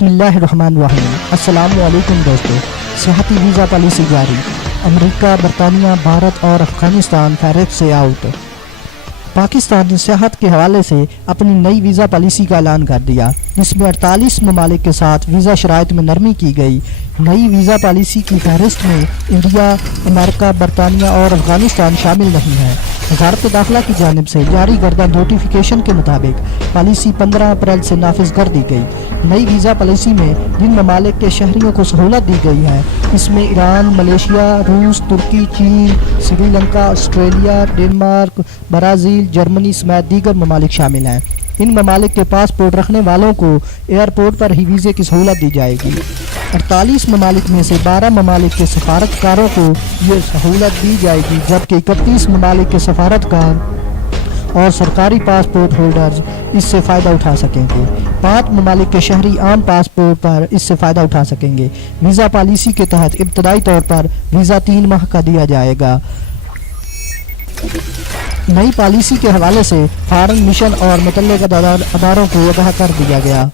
बिस्मिल्लाहिर्रहमानिर्रहीम। अस्सलामुअलैकुम दोस्तों। सियाहती वीज़ा पॉलिसी जारी। अमेरिका, बरतानिया, भारत और अफगानिस्तान फहरिस्त से आउट। पाकिस्तान ने सियाहत के हवाले से अपनी नई वीज़ा पॉलिसी का ऐलान कर दिया, जिसमें 48 ममालिक के साथ वीज़ा शराइत में नरमी की गई। नई वीज़ा पॉलिसी की फहरिस्त में इंडिया, अमेरिका, बरतानिया और अफगानिस्तान शामिल नहीं है। वज़ारत दाखिला की जानिब से जारी करदा नोटिफिकेशन के मुताबिक पॉलिसी 15 अप्रैल से नाफिज कर दी गई। नई वीज़ा पॉलिसी में जिन ममालिक के शहरियों को सहूलत दी गई है, इसमें ईरान, मलेशिया, रूस, तुर्की, चीन, Sri Lanka, Australia, Denmark, Brazil, Germany समेत दीगर ममालिक शामिल हैं। इन ममालिक के पासपोर्ट रखने वालों को एयरपोर्ट पर ही वीज़े की सहूलत दी जाएगी। 48 ममालिक में से 12 ममालिक के सफारतकारों को ये सहूलत दी जाएगी, जबकि 31 ममालिक के सफारतकार और सरकारी पासपोर्ट होल्डर्स इससे फ़ायदा उठा सकेंगे। 5 ममालिक के शहरी आम पासपोर्ट पर इससे फ़ायदा उठा सकेंगे। वीज़ा पॉलिसी के तहत इब्तदाई तौर पर वीज़ा 3 माह का दिया जाएगा। नई पॉलिसी के हवाले से फॉरेन मिशन और मुतल्लिक़ अदारों को आगाह कर दिया गया।